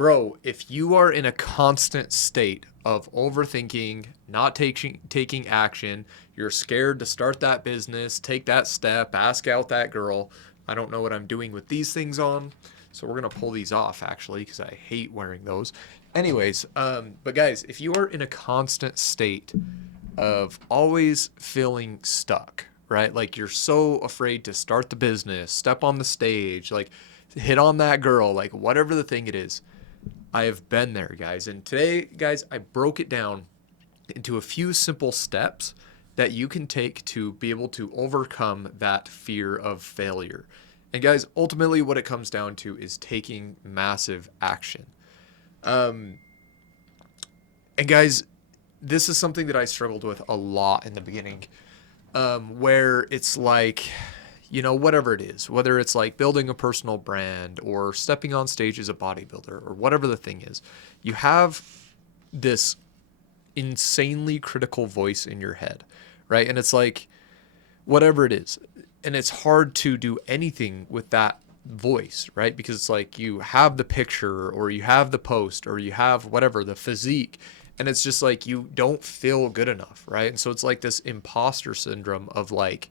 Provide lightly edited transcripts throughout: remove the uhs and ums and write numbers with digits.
Bro, if you are in a constant state of overthinking, not taking action, you're scared to start that business, take that step, ask out that girl. I don't know what I'm doing with these things on, so we're gonna pull these off actually because I hate wearing those. Anyways, but guys, if you are in a constant state of always feeling stuck, right? Like you're so afraid to start the business, step on the stage, like hit on that girl, like whatever the thing it is. I have been there, guys. And today, guys, I broke it down into a few simple steps that you can take to be able to overcome that fear of failure. And guys, ultimately what it comes down to is taking massive action. Um, and guys, this is something that I struggled with a lot in the beginning, where it's like, whatever it is, whether it's like building a personal brand or stepping on stage as a bodybuilder or whatever the thing is, you have this insanely critical voice in your head, right? And it's like, whatever it is. And it's hard to do anything with that voice, right? Because it's like you have the picture or you have the post or you have whatever, the physique. And it's just like you don't feel good enough, right? And so it's like this imposter syndrome of like,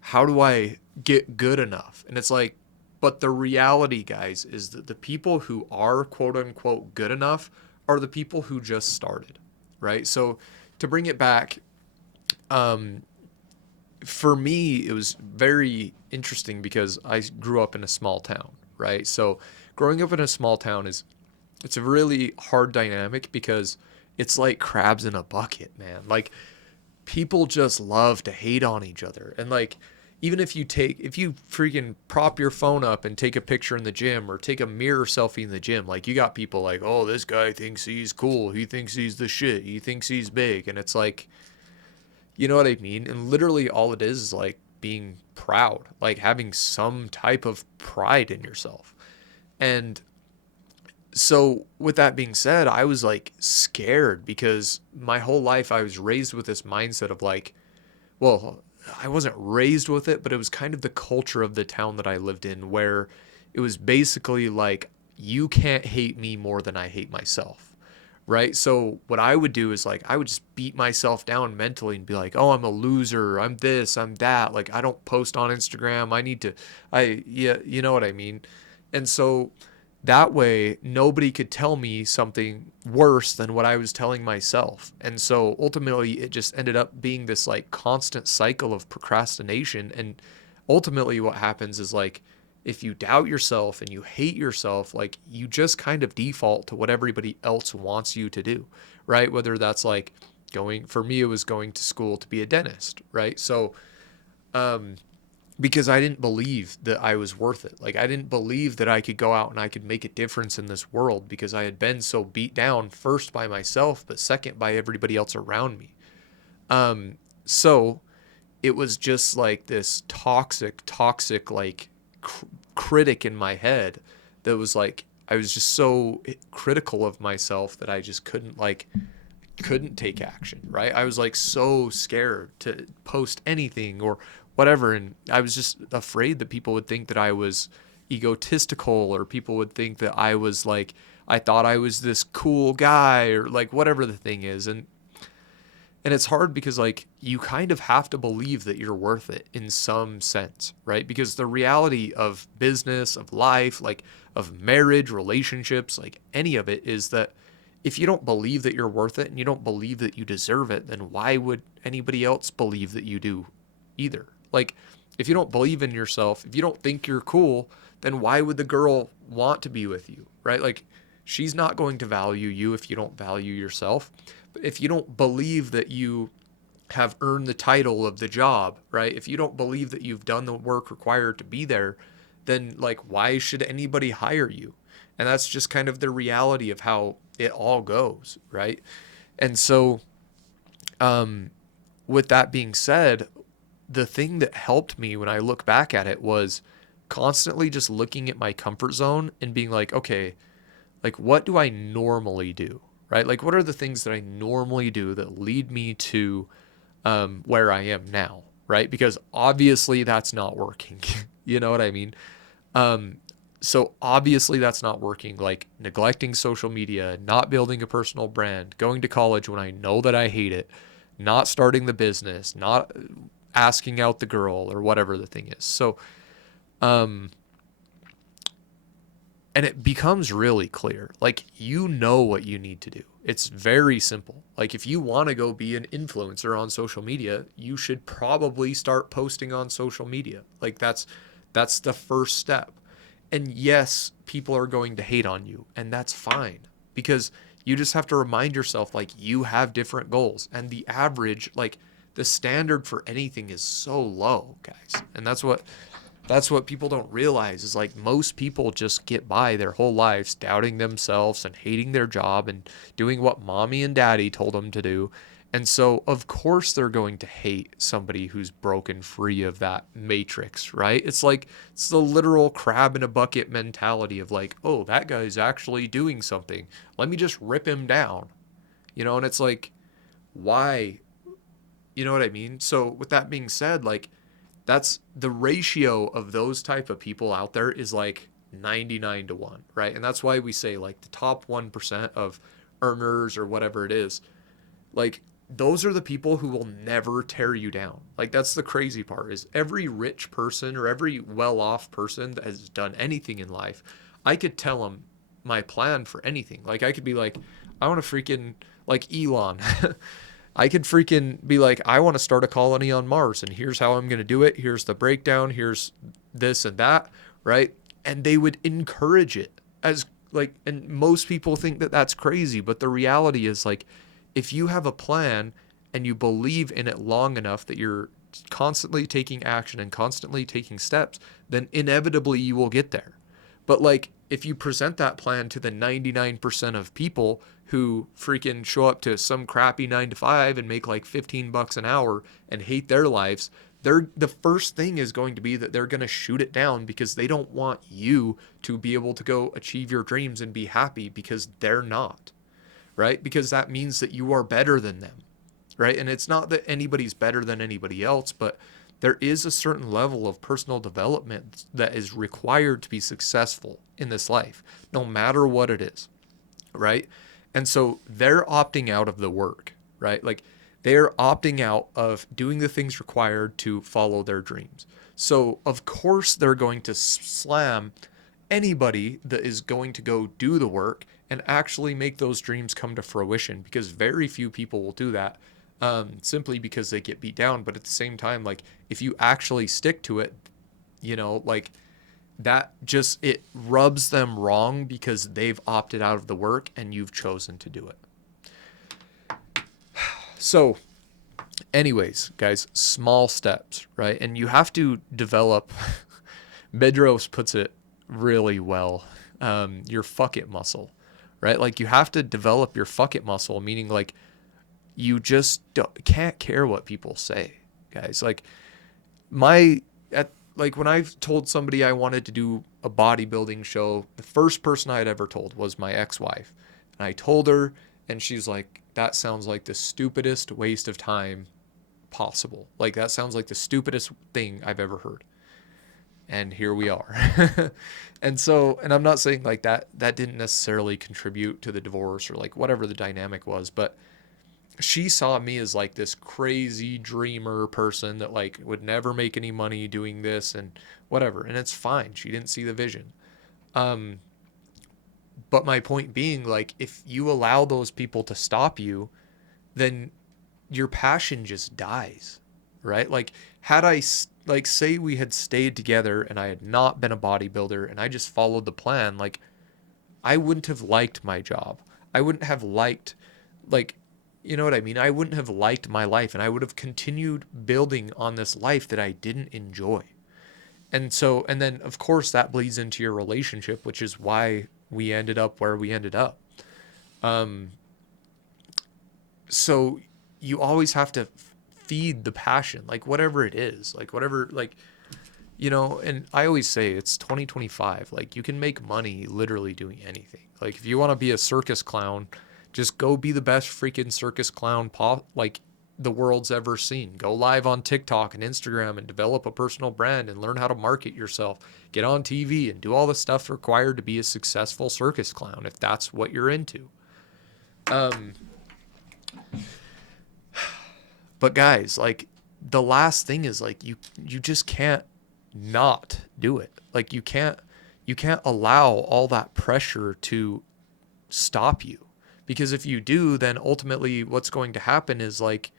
how do I get good enough? And it's like, but the reality, guys, is that the people who are quote unquote good enough are the people who just started, right? So to bring it back, for me, it was very interesting because I grew up in a small town, right? So growing up in a small town it's a really hard dynamic because it's like crabs in a bucket, man. Like people just love to hate on each other. And like even if you freaking prop your phone up and take a picture in the gym or take a mirror selfie in the gym, like you got people like, "Oh, this guy thinks he's cool. He thinks he's the shit. He thinks he's big." And it's like, you know what I mean? And literally all it is like being proud, like having some type of pride in yourself. And so with that being said, I was like scared because my whole life I was raised with this mindset of like, well, I wasn't raised with it, but it was kind of the culture of the town that I lived in where it was basically like, you can't hate me more than I hate myself. Right. So what I would do is like, I would just beat myself down mentally and be like, oh, I'm a loser. I'm this, I'm that. Like, I don't post on Instagram. Yeah, you know what I mean? And so that way, nobody could tell me something worse than what I was telling myself. And so ultimately, it just ended up being this like constant cycle of procrastination. And ultimately, what happens is like, if you doubt yourself and you hate yourself, like you just kind of default to what everybody else wants you to do, right? Whether that's like for me, it was going to school to be a dentist, right? So, because I didn't believe that I was worth it. Like I didn't believe that I could go out and I could make a difference in this world because I had been so beat down first by myself, but second by everybody else around me. So it was just like this toxic like critic in my head that was like, I was just so critical of myself that I just couldn't take action, right? I was like so scared to post anything or whatever. And I was just afraid that people would think that I was egotistical or people would think that I was like, I thought I was this cool guy or like whatever the thing is. And it's hard because like you kind of have to believe that you're worth it in some sense, right? Because the reality of business, of life, like of marriage, relationships, like any of it is that if you don't believe that you're worth it and you don't believe that you deserve it, then why would anybody else believe that you do either? Like if you don't believe in yourself, if you don't think you're cool, then why would the girl want to be with you, right? Like she's not going to value you if you don't value yourself. If you don't believe that you have earned the title of the job, right? If you don't believe that you've done the work required to be there, then like why should anybody hire you? And that's just kind of the reality of how it all goes, right? And so with that being said, the thing that helped me when I look back at it was constantly just looking at my comfort zone and being like, okay, like what do I normally do? Right? Like what are the things that I normally do that lead me to where I am now? Right? Because obviously that's not working. You know what I mean? So obviously that's not working. Like neglecting social media, not building a personal brand, going to college when I know that I hate it, not starting the business, not asking out the girl or whatever the thing is. So, um, and it becomes really clear. Like, you know what you need to do. It's very simple. Like, if you want to go be an influencer on social media, you should probably start posting on social media. Like, that's the first step. And yes, people are going to hate on you, and that's fine, because you just have to remind yourself, like, you have different goals, and the average, like, the standard for anything is so low, guys. And that's what people don't realize, is like most people just get by their whole lives doubting themselves and hating their job and doing what mommy and daddy told them to do. And so, of course, they're going to hate somebody who's broken free of that matrix, right? It's like, it's the literal crab in a bucket mentality of like, oh, that guy's actually doing something. Let me just rip him down, and it's like, why? You know what I mean? So, with that being said, like, that's the ratio of those type of people out there is like 99 to 1, right? And that's why we say like the top 1% of earners or whatever it is, like, those are the people who will never tear you down. Like, that's the crazy part, is every rich person or every well-off person that has done anything in life, I could tell them my plan for anything. Like, I could be like, I want to freaking, like Elon, I could freaking be like, I want to start a colony on Mars, and here's how I'm going to do it. Here's the breakdown. Here's this and that, right? And they would encourage it as like, and most people think that that's crazy, but the reality is, like, if you have a plan and you believe in it long enough that you're constantly taking action and constantly taking steps, then inevitably you will get there. But like, if you present that plan to the 99% of people who freaking show up to some crappy 9 to 5 and make like $15 an hour and hate their lives, the first thing is going to be that they're going to shoot it down, because they don't want you to be able to go achieve your dreams and be happy, because they're not, right? Because that means that you are better than them, right? And it's not that anybody's better than anybody else, but there is a certain level of personal development that is required to be successful in this life, no matter what it is, right? And so they're opting out of the work, right? Like, they're opting out of doing the things required to follow their dreams. So, of course, they're going to slam anybody that is going to go do the work and actually make those dreams come to fruition, because very few people will do that, simply because they get beat down. But at the same time, like, if you actually stick to it, like, that just, it rubs them wrong because they've opted out of the work and you've chosen to do it. So anyways, guys, small steps, right? And you have to develop, Bedros puts it really well, your fuck it muscle, right? Like, you have to develop your fuck it muscle, meaning like, you just can't care what people say, guys. Like, when I've told somebody I wanted to do a bodybuilding show, the first person I had ever told was my ex-wife. And I told her, and she's like, that sounds like the stupidest waste of time possible. Like, that sounds like the stupidest thing I've ever heard. And here we are. And I'm not saying like that didn't necessarily contribute to the divorce or like whatever the dynamic was, but she saw me as like this crazy dreamer person that like would never make any money doing this and whatever. And it's fine. She didn't see the vision. But my point being, like, if you allow those people to stop you, then your passion just dies, right? Like, had I, like, say we had stayed together and I had not been a bodybuilder and I just followed the plan, like, I wouldn't have liked my job. I wouldn't have liked, like, you know what I mean? I wouldn't have liked my life, and I would have continued building on this life that I didn't enjoy. And then of course that bleeds into your relationship, which is why we ended up where we ended up. So you always have to feed the passion, like whatever it is, like whatever, like, and I always say it's 2025. Like, you can make money literally doing anything. Like, if you want to be a circus clown, just go be the best freaking circus clown, like, the world's ever seen. Go live on TikTok and Instagram and develop a personal brand and learn how to market yourself. Get on TV and do all the stuff required to be a successful circus clown if that's what you're into. But guys, like, the last thing is, like, you just can't not do it. Like, you can't allow all that pressure to stop you. Because if you do, then ultimately what's going to happen is, like,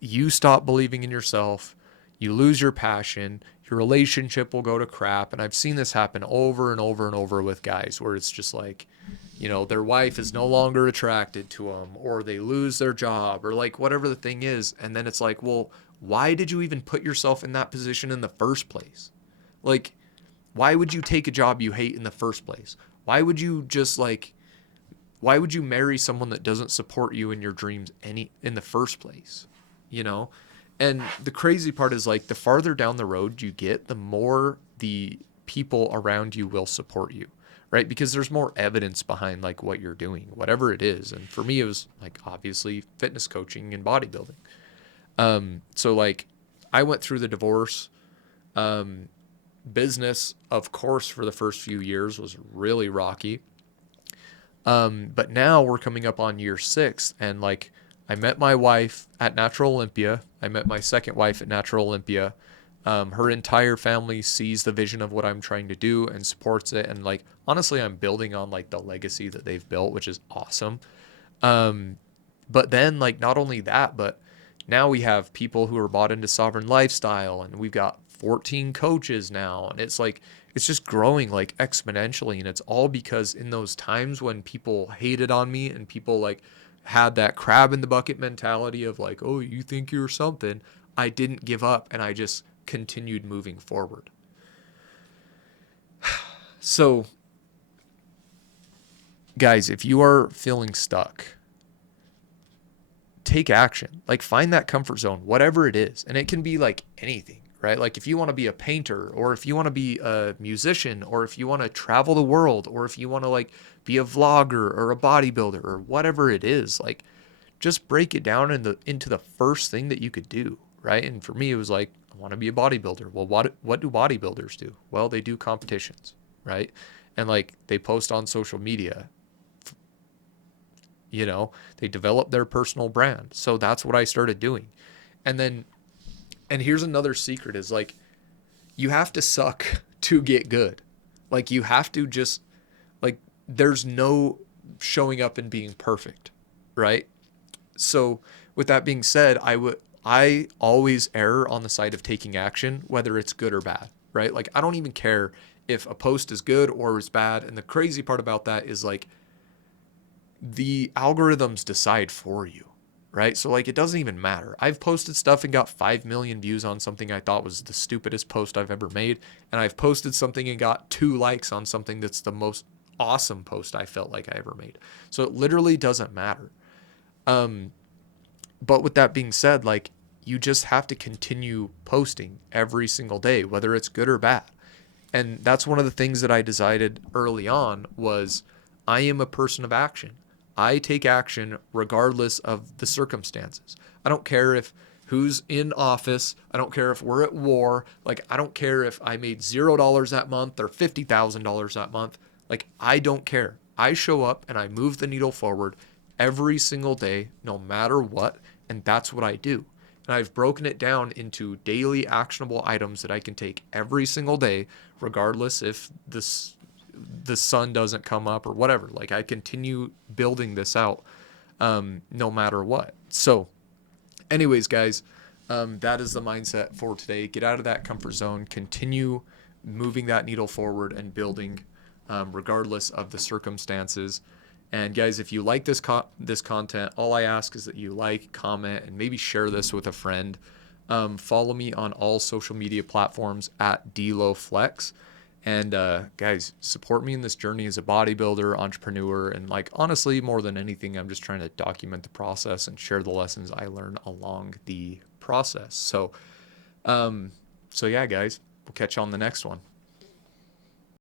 you stop believing in yourself, you lose your passion, your relationship will go to crap. And I've seen this happen over and over and over with guys where it's just like, you know, their wife is no longer attracted to them, or they lose their job, or like whatever the thing is. And then it's like, well, why did you even put yourself in that position in the first place? Like, why would you take a job you hate in the first place? Why would you why would you marry someone that doesn't support you in your dreams in the first place? You know? And the crazy part is, like, the farther down the road you get, the more the people around you will support you, right? Because there's more evidence behind, like, what you're doing, whatever it is. And for me, it was, like, obviously fitness coaching and bodybuilding. So, like, I went through the divorce. Business, of course, for the first few years was really rocky. But now we're coming up on year 6, and, like, I met my wife at Natural Olympia. I met my second wife at Natural Olympia. Her entire family sees the vision of what I'm trying to do and supports it. And, like, honestly, I'm building on, like, the legacy that they've built, which is awesome. But then, like, not only that, but now we have people who are bought into Sovereign Lifestyle, and we've got 14 coaches now. And it's like, it's just growing, like, exponentially. And it's all because in those times when people hated on me and people, like, had that crab in the bucket mentality of, like, oh, you think you're something, I didn't give up, and I just continued moving forward. So, guys, if you are feeling stuck, take action. Like, find that comfort zone, whatever it is. And it can be, like, anything, right? Like, if you want to be a painter, or if you want to be a musician, or if you want to travel the world, or if you want to, like, be a vlogger or a bodybuilder or whatever it is, like, just break it down into the first thing that you could do, right? And for me, it was like, I want to be a bodybuilder. Well, what do bodybuilders do? Well, they do competitions, right? And, like, they post on social media. You know, they develop their personal brand. So that's what I started doing. And here's another secret is, like, you have to suck to get good. Like, you have to just, like, there's no showing up and being perfect, right? So with that being said, I always err on the side of taking action, whether it's good or bad, right? Like, I don't even care if a post is good or is bad. And the crazy part about that is, like, the algorithms decide for you, right? So, like, it doesn't even matter. I've posted stuff and got 5 million views on something I thought was the stupidest post I've ever made. And I've posted something and got 2 likes on something that's the most awesome post I felt like I ever made. So it literally doesn't matter. But with that being said, like, you just have to continue posting every single day, whether it's good or bad. And that's one of the things that I decided early on was, I am a person of action. I take action regardless of the circumstances. I don't care if who's in office. I don't care if we're at war. Like, I don't care if I made $0 that month or $50,000 that month. Like, I don't care. I show up and I move the needle forward every single day, no matter what. And that's what I do. And I've broken it down into daily actionable items that I can take every single day, regardless if the sun doesn't come up or whatever. Like, I continue building this out no matter what. So anyways, guys, that is the mindset for today. Get out of that comfort zone, continue moving that needle forward and building regardless of the circumstances. And guys, if you like this content, all I ask is that you like, comment, and maybe share this with a friend. Follow me on all social media platforms at DLowFlex. And guys, support me in this journey as a bodybuilder, entrepreneur, and, like, honestly, more than anything, I'm just trying to document the process and share the lessons I learn along the process. So yeah, guys, we'll catch you on the next one.